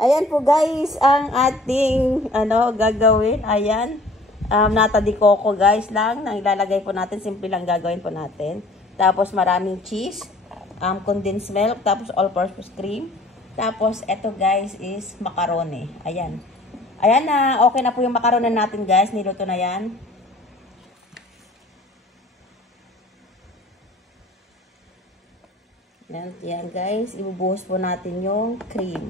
Ayan po guys, ang ating gagawin. Ayan. Nata de coco guys lang. Nang ilalagay po natin, simple lang gagawin po natin. Tapos maraming cheese, condensed milk, tapos all-purpose cream. Tapos ito guys is macaroni. Ayan. Ayan na, okay na po yung macaroni natin guys. Niluto na yan. Yan guys, ibubuhos po natin yung cream.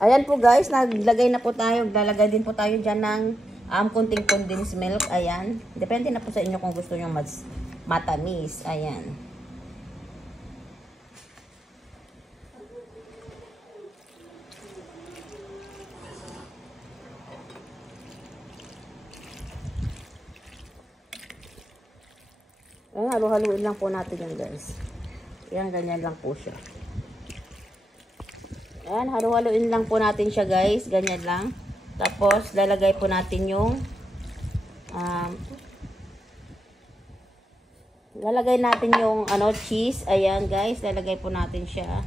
Ayan po guys, naglagay na po tayo. Lalagay din po tayo dyan ng kunting condensed milk. Ayan. Depende na po sa inyo kung gusto nyo mas matamis. Ayan. Ayan, halu-haluin lang po natin yan guys. Ayan, ganyan lang po siya. Ayan, halu-haluin lang po natin siya guys. Ganyan lang. Tapos, lalagay po natin yung lalagay natin yung cheese. Ayan guys, lalagay po natin siya.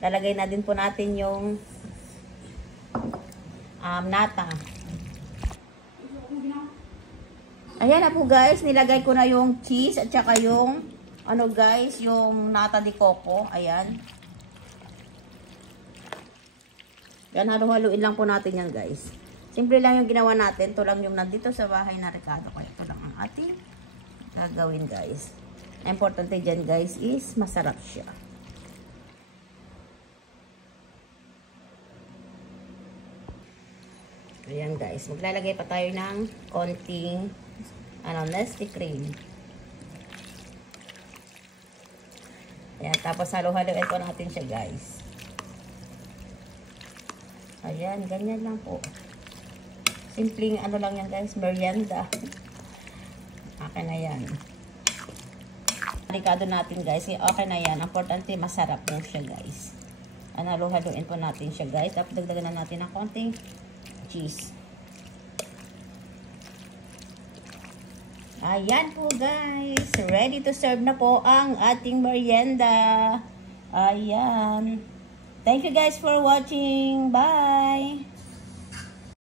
Lalagay na din po natin yung nata. Ayan na po guys, nilagay ko na yung cheese at saka yung guys, yung nata de coco. Ayan. Yan, halu-haluin lang po natin yan guys. Simple lang yung ginawa natin. Ito lang yung nandito sa bahay na Ricardo. Kaya ito lang ang ating gagawin guys. Importante dyan guys is masarap siya. Ayan guys, maglalagay pa tayo ng konting Nestle cream. Ayan, tapos halo-haloin po natin siya guys. Ayan, ganyan lang po. Simpleng lang yan guys, merienda. Okay na yan. Delikado natin guys, okay na yan. Importante masarap po siya guys. Halo-haloin po natin siya guys. Tapos dagdagan na natin ng konting cheese. Ayan po guys, ready to serve na po ang ating merienda. Ayan. Thank you guys for watching. Bye!